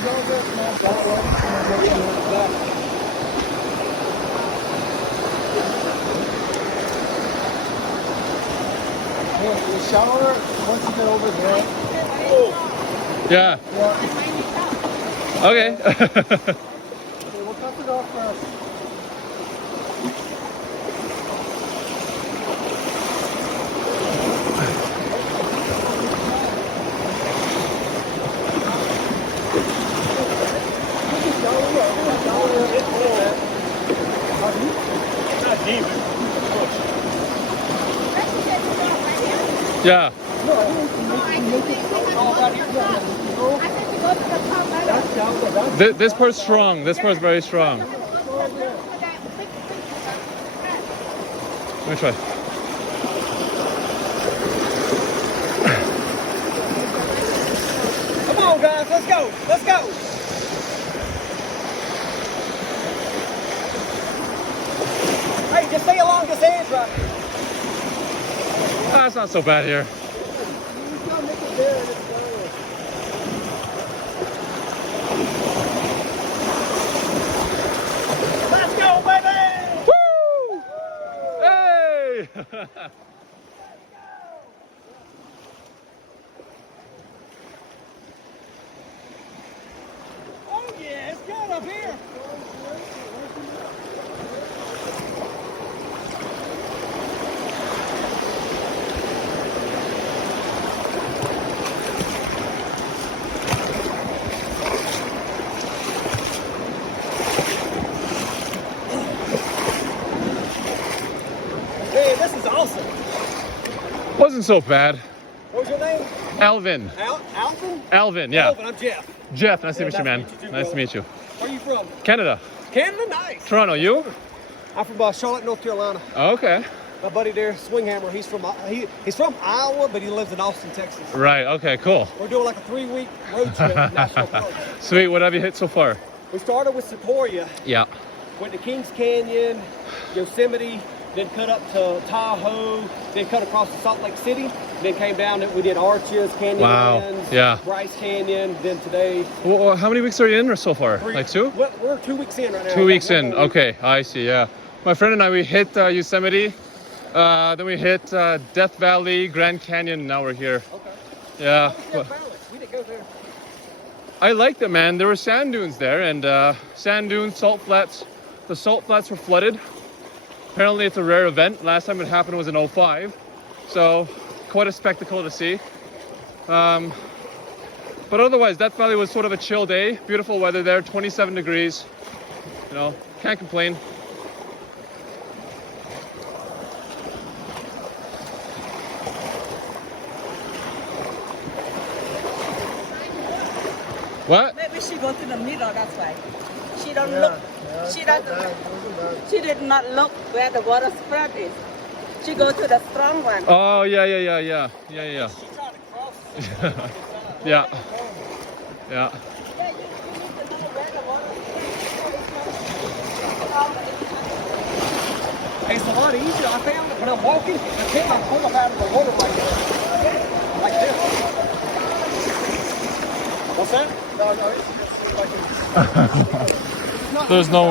The shower, once you get over there. Yeah. Okay. Okay, we'll cut it off first. Not deep. Yeah. This part's strong. This part's very strong. Let me try. Come on, guys, let's go. Let's go. Hey, just stay along this edge right here. Ah, it's not so bad here. Let's go, baby! Woo! Hey! Oh yeah, it's good up here. Man, this is awesome. Wasn't so bad. What was your name? Alvin. Alvin? Alvin, yeah. Alvin, I'm Jeff. Jeff, nice to meet you, man. nice to meet you too, Nice to bro. meet you. Where are you from? Canada. Canada? Nice. Toronto, you? I'm from Charlotte, North Carolina. Okay. My buddy there, Swinghammer, he's from Iowa, but he lives in Austin, Texas. Right, okay, cool. We're doing like a 3-week road trip, national parks. Sweet, what have you hit so far? We started with Sequoia, Yeah. went to Kings Canyon, Yosemite, then cut up to Tahoe, then cut across to Salt Lake City, then came down and we did Arches, Canyonlands, yeah. Bryce Canyon, then today. Well, how many weeks are you in so far? Like 2? We're 2 weeks in right now. 2 weeks in. One more week. Okay, I see. Yeah, my friend and I, we hit Yosemite, then we hit Death Valley, Grand Canyon. Now we're here. Okay. Yeah, How was but Death Valley? We didn't go there. I liked it, man. There were sand dunes there, and sand dunes, salt flats. The salt flats were flooded. Apparently, it's a rare event. Last time it happened was in 05, so quite a spectacle to see. But otherwise, Death Valley was sort of a chill day. Beautiful weather there, 27 degrees. You know, can't complain. What? Maybe she go to the middle, that's why. She don't look. She doesn't. She did not look where the water spread is. She go to the strong one. Oh, yeah. She tried to cross. Yeah. Yeah. Yeah, you need to know where the water spread. It's a lot easier. I found that when I'm walking, I can't pull up out of the water like this. Like this. What's that? No, it's like There's no